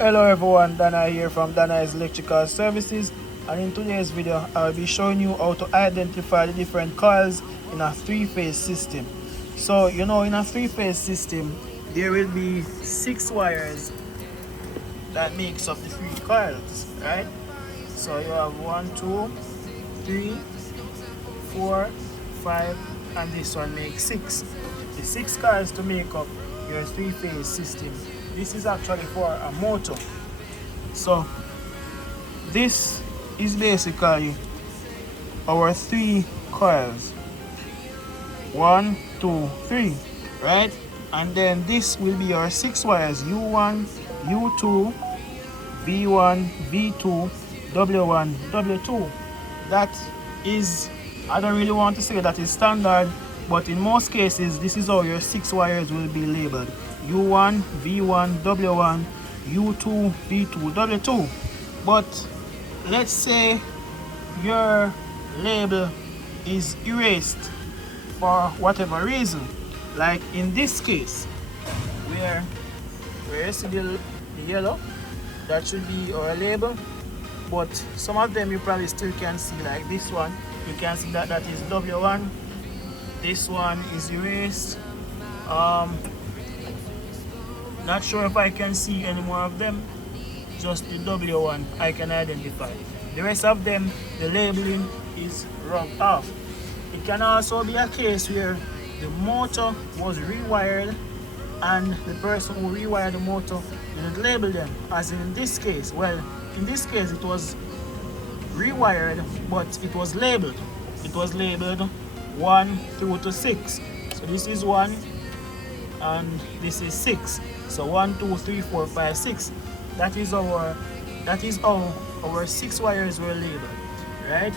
Hello everyone, Dana here from Dana's Electrical Services, and in today's video I'll be showing you how to identify the different coils in a three-phase system. So in a three-phase system there will be 6 wires that makes up the 3 coils, right? So you have 1, 2, 3, 4, 5, and this one makes 6. The 6 coils to make up your three-phase system. This is actually for a motor. So this is basically our 3 coils. 1, 2, 3, right? And then this will be our 6 wires: U1, U2, V1, V2, W1, W2. That is, I don't really want to say that is standard, but in most cases this is how your 6 wires will be labeled: U1, V1, W1, U2, V2, W2. But let's say your label is erased for whatever reason, like in this case where you see the yellow, that should be our label, but some of them you probably still can see, like this one. You can see that that is W1. This one is erased. Not sure if I can see any more of them. Just the W1 I can identify. The rest of them, the labeling is rubbed off. It can also be a case where the motor was rewired and the person who rewired the motor didn't label them, as in this case. Well, in this case it was rewired, but it was labeled. It was labeled 1 through to 6. So this is 1 and this is 6. So 1, 2, 3, 4, 5, 6. That is how our 6 wires were labeled, right?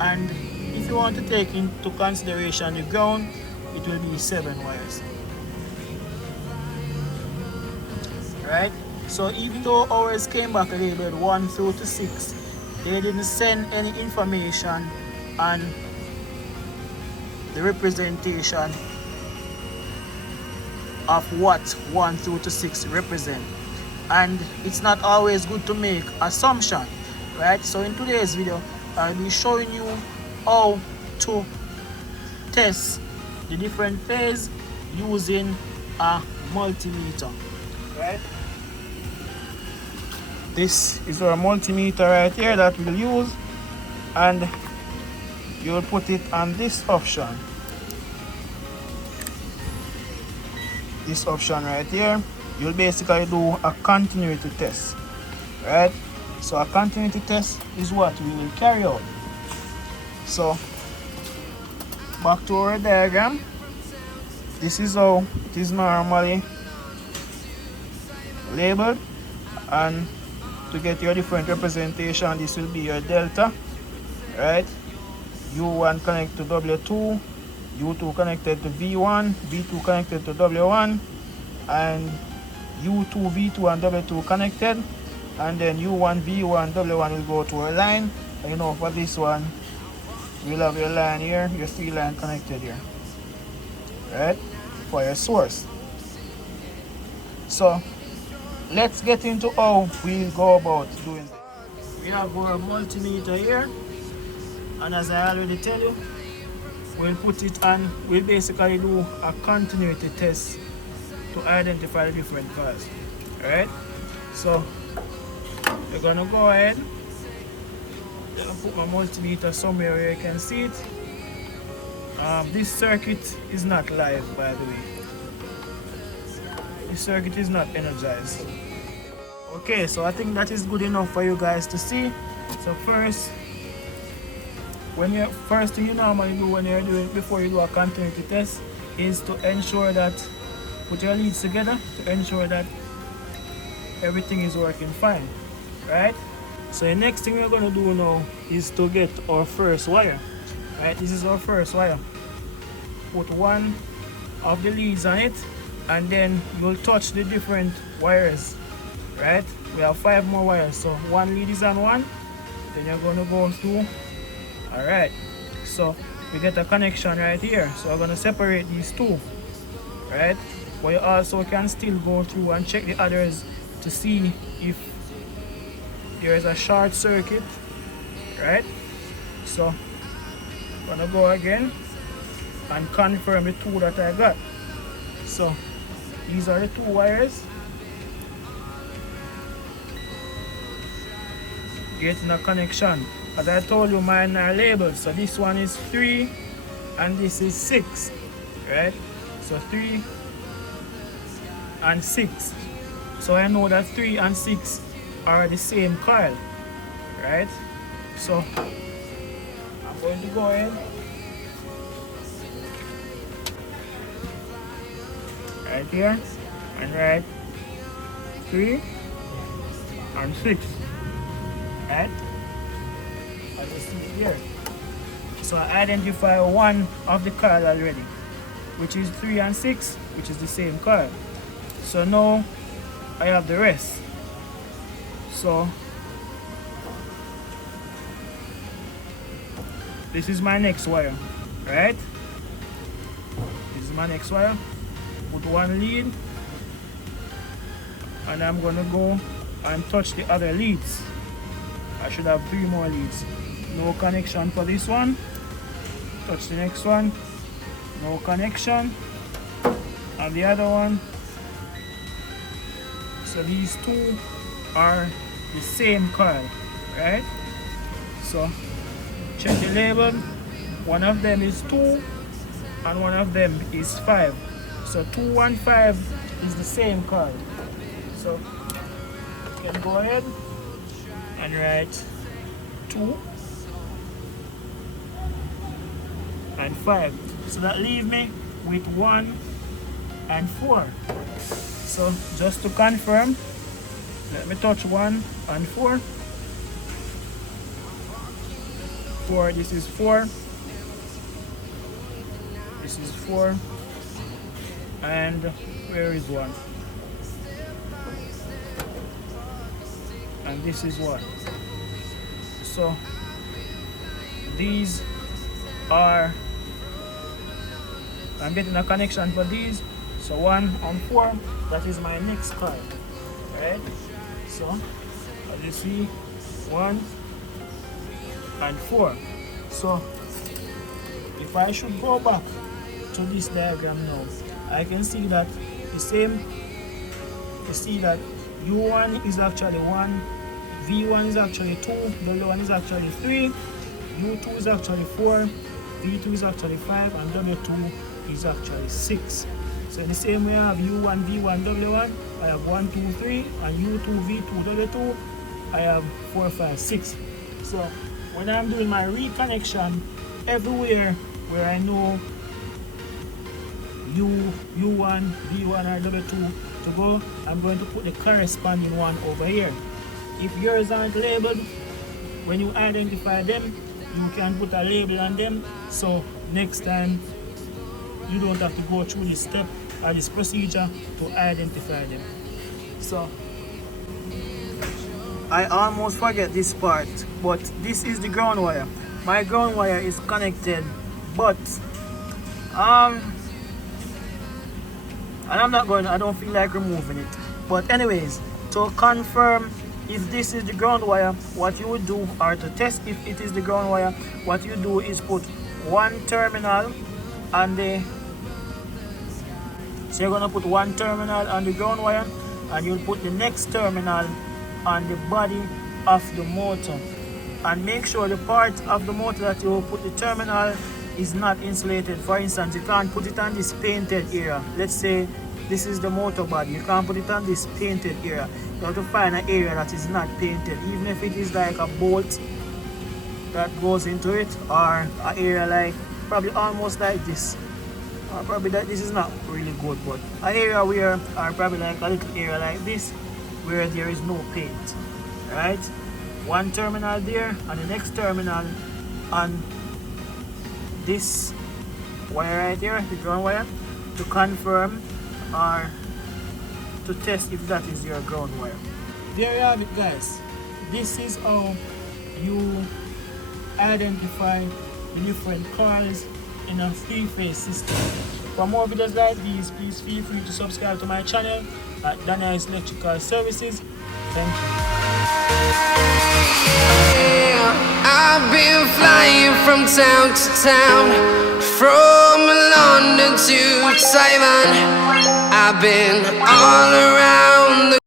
And if you want to take into consideration the ground, it will be 7 wires, right? So even though ours came back labeled 1 through to 6, they didn't send any information on the representation of what 1 through to 6 represent. And it's not always good to make assumption, right? So in today's video I'll be showing you how to test the different phase using a multimeter, right? This is our multimeter right here that we'll use, and you'll put it on this option. This option right here, you'll basically do a continuity test, right? So a continuity test is what we will carry out. So back to our diagram. This is how it is normally labeled, and to get your different representation, this will be your delta, right? U1 connected to W2, U2 connected to V1, V2 connected to W1, and U2, V2 and W2 connected, and then U1, V1, W1 will go to our line. And for this one we'll have your line here, your 3 line connected here, right, for your source. So let's get into how we go about doing this. We have our multimeter here, and as I already tell you, we'll put it on. We'll basically do a continuity test to identify the different coils. Alright, so we're gonna go ahead. I'll put my multimeter somewhere where you can see it. This circuit is not live, by the way. This circuit is not energized. Okay, so I think that is good enough for you guys to see. So first thing you normally do when you're doing, before you do a continuity test, is to ensure that, put your leads together to ensure that everything is working fine, right? So the next thing we're going to do now is to get our first wire, right? This is our first wire. Put one of the leads on it, and then you'll touch the different wires, right? We have 5 more wires, so one lead is on one, then you're going to go through. All right, so we get a connection right here, so we're going to separate these 2, right? But you also can still go through and check the others to to see if there is a short circuit, right? So I'm gonna go again and confirm the two that I got. So these are the two wires getting a connection. As I told you, mine are labeled. So this one is 3 and this is 6, right? So 3 and 6. So I know that 3 and 6 are the same coil, right? So I'm going to go ahead right here and write 3 and 6, right? As you see here. So I identify one of the coil already, which is 3 and 6, which is the same coil. So now I have the rest. So this is my next wire, right? This is my next wire. Put one lead and I'm gonna go and touch the other leads. I should have 3 more leads. No connection for this one. Touch the next one. No connection. And the other one. So these two are the same coil, right? So check the label. One of them is 2 and one of them is 5. So 2 and 5 is the same coil. So you can go ahead and write 2 and 5. So that leaves me with 1 and 4. So just to confirm, let me touch 1 and 4. 4, this is 4. This is 4. And where is 1? And this is 1. So these are, I'm getting a connection for these. So 1 and 4, that is my next coil, right? So as you see, 1 and 4. So if I should go back to this diagram now, I can see that the same, you see that U1 is actually 1, V1 is actually 2, W1 is actually 3, U2 is actually 4, V2 is actually 5, and W2 is actually 6. So in the same way I have U1, V1, W1, I have 1, 2, 3, and U2, V2, W2, I have 4, 5, 6. So when I'm doing my reconnection, everywhere where I know U1, V1, or W2 to go, I'm going to put the corresponding one over here. If yours aren't labeled, when you identify them, you can put a label on them, so next time you don't have to go through this step or this procedure to identify them. So I almost forget this part, but this is the ground wire. My ground wire is connected, but and I don't feel like removing it. But anyways, to confirm if this is the ground wire, what you would do, or to test if it is the ground wire, what you do is put one terminal on the, so you're gonna put one terminal on the ground wire and you'll put the next terminal on the body of the motor, and make sure the part of the motor that you will put the terminal is not insulated. For instance, you can't put it on this painted area. Let's say this is the motor body, you can't put it on this painted area. You have to find an area that is not painted, even if it is like a bolt that goes into it, or an area like probably almost like this. Probably that this is not really good, but an area where, or probably like a little area like this where there is no paint, right? One terminal there and the next terminal on this wire right here, the ground wire, to confirm or to test if that is your ground wire. There you have it, guys. This is how you identify the different coils in a 3-phase system. For more videos like these, please feel free to subscribe to my channel at Daniel's Electrical Services. Thank you. I've been flying from town to town, from London to Taiwan. I've been all around the